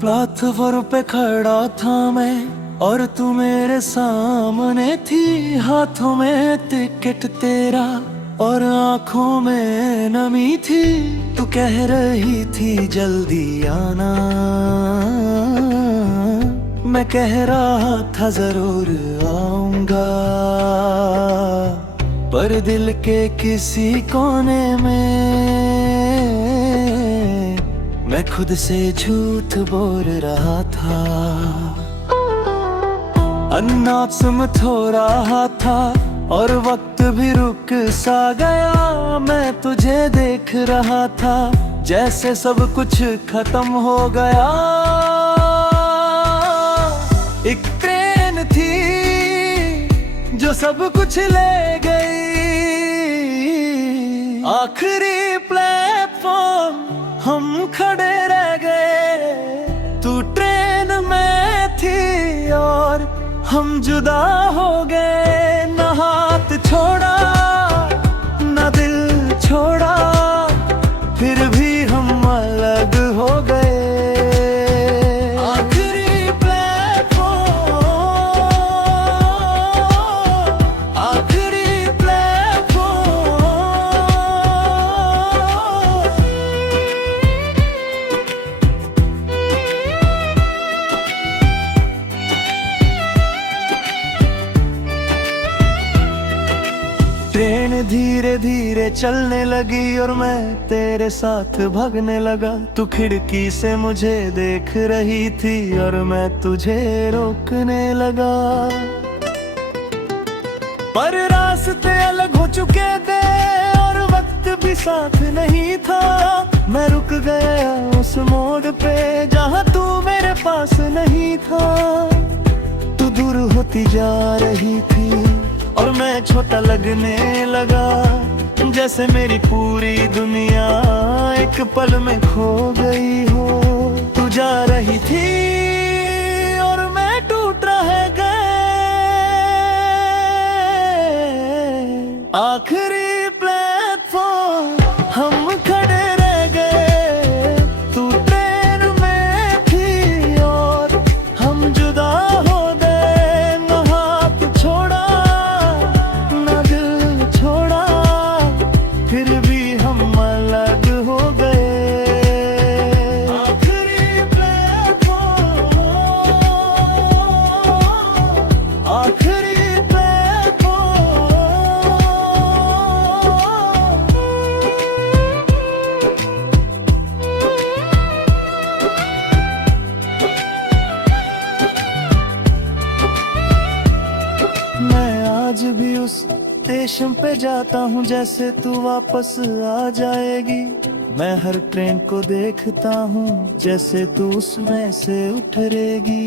Platform पे खड़ा था मैं और तू मेरे सामने थी, हाथों में टिकट तेरा और आंखों में नमी थी। तू कह रही थी जल्दी आना, मैं कह रहा था जरूर आऊंगा, पर दिल के किसी कोने में मैं खुद से झूठ बोल रहा था। अनाउंसमेंट हो रहा था और वक्त भी रुक सा गया। मैं तुझे देख रहा था जैसे सब कुछ खत्म हो गया। एक ट्रेन थी जो सब कुछ ले गई, आखिरी प्लेटफॉर्म हम खड़े रह गए। तू ट्रेन में थी और हम जुदा हो गए। न हाथ छोड़ा न दिल छोड़ा, फिर भी हम अलग हो गए। आखिरी प्लेटफॉर्म, आखिरी प्लेटफॉर्म। ट्रेन धीरे धीरे चलने लगी और मैं तेरे साथ भागने लगा। तू खिड़की से मुझे देख रही थी और मैं तुझे रोकने लगा, पर रास्ते अलग हो चुके थे और वक्त भी साथ नहीं था। मैं रुक गया उस मोड़ पे जहाँ तू मेरे पास नहीं था। तू दूर होती जा रही थी और मैं छोटा लगने लगा, जैसे मेरी पूरी दुनिया एक पल में खो गई हो। तू जा रही थी और मैं टूट रह गया। आखिरी प्लेटफॉर्म हम खड़े रह गए। तू ट्रेन में थी और हम जुदा हो गए। न हाथ छोड़ा न दिल छोड़ा, फिर भी हम अलग हो गए। आखिरी प्लेटफॉर्म, आखिरी प्लेटफॉर्म। मैं आज भी उस स्टेशन पे जाता हूँ जैसे तू वापस आ जाएगी। मैं हर ट्रेन को देखता हूँ जैसे तू उसमें से उतरेगी।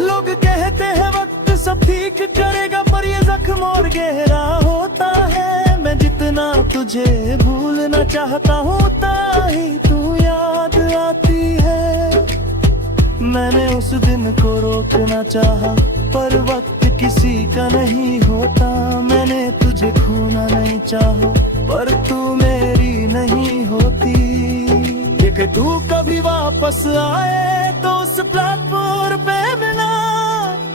लोग कहते हैं वक्त सब ठीक करेगा, पर ये जख्म और गहरा होता है। मैं जितना तुझे भूलना चाहता हूँ उतना ही तू याद आती है। मैंने उस दिन को रोकना चाहा, पर वक्त किसी का नहीं होता। मैंने तुझे खोना नहीं चाहा, पर तू मेरी नहीं होती। कि तू कभी वापस आए तो उस प्लेटफॉर्म पे मिला।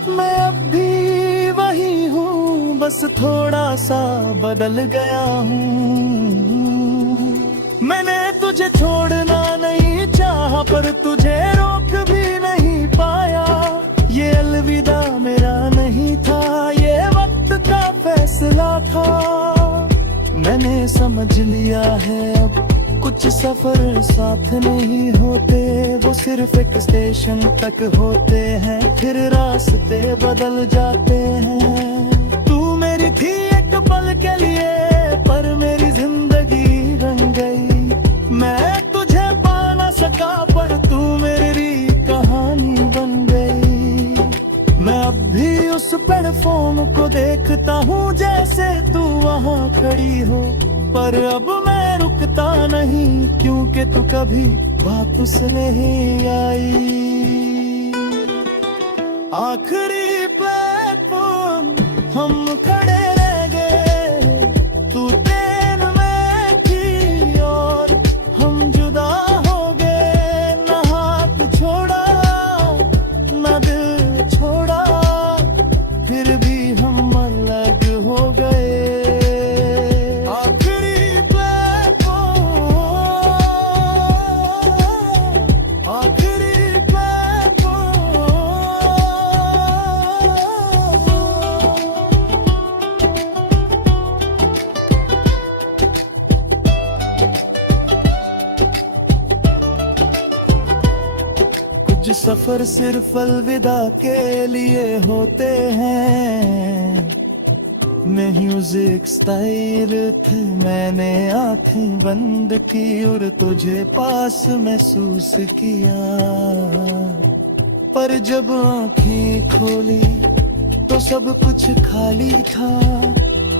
मैं अब भी वही हूँ, बस थोड़ा सा बदल गया हूँ। मैंने तुझे छोड़ना नहीं चाहा, पर तुझे रोक भी नहीं पाया। ये अलविदा मेरा नहीं था, ये वक्त का फैसला था। मैंने समझ लिया है अब कुछ सफर साथ नहीं होते, वो सिर्फ एक स्टेशन तक होते हैं, फिर रास्ते बदल जाते हैं। तू मेरी थी एक पल के लिए, पर मेरी जिंदगी रंग गई। मैं तुझे पा ना सका, पर तू मेरी कहानी बन गई। मैं अब भी उस प्लेटफॉर्म को देखता हूँ जैसे तू वहाँ खड़ी हो, पर अब मैं रुकता नहीं, क्योंकि तू कभी वापस नहीं आई। आखिरी प्लेटफॉर्म हम खड़े रह गए, तू ट्रेन में थी और हम जुदा हो गए। ना हाथ छोड़ा ना दिल छोड़ा, फिर भी हम अलग हो गए। आखिरी प्लेटफॉर्म, आखिरी प्लेटफॉर्म। कुछ सफर सिर्फ अलविदा के लिए होते हैं। म्यूजिक स्टाइल थे, मैंने आंखें बंद की और तुझे पास महसूस किया। पर जब आंखें खोली तो सब कुछ खाली था,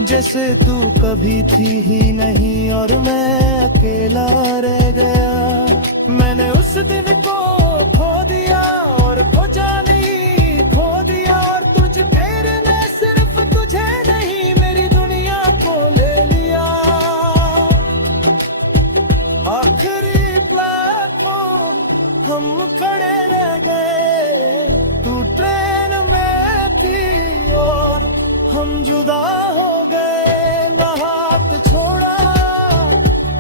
जैसे तू कभी थी ही नहीं और मैं अकेला रह गया। मैंने उस दिन को खो दिया और खोजा नहीं खो दिया, और तुझ प्यार ने सिर्फ तुझे नहीं मेरी दुनिया को ले लिया। आखिरी प्लेटफॉर्म हम खड़े रह गए, तू ट्रेन में थी और हम जुदा हो गए। ना हाथ छोड़ा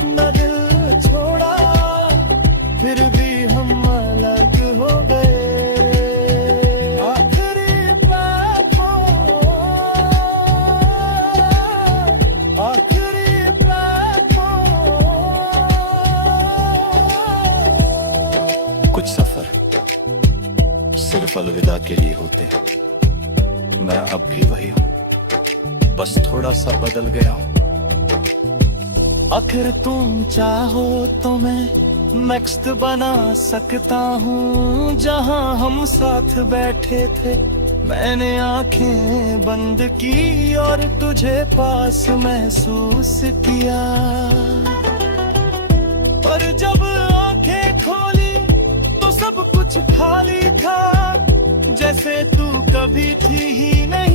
ना दिल छोड़ा, फिर भी हम अलग हो गए। आखिरी प्लेटफॉर्म, आखिरी प्लेटफॉर्म। कुछ सफर सिर्फ अलविदा के लिए होते हैं। मैं अब भी वही हूँ, बस थोड़ा सा बदल गया हूँ। आखिर तुम चाहो तो मैं नेक्स्ट बना सकता हूँ, जहाँ हम साथ बैठे थे। मैंने आंखें बंद की और तुझे पास महसूस किया। पर जब आंखें खोली तो सब कुछ खाली था, जैसे तू कभी थी ही नहीं।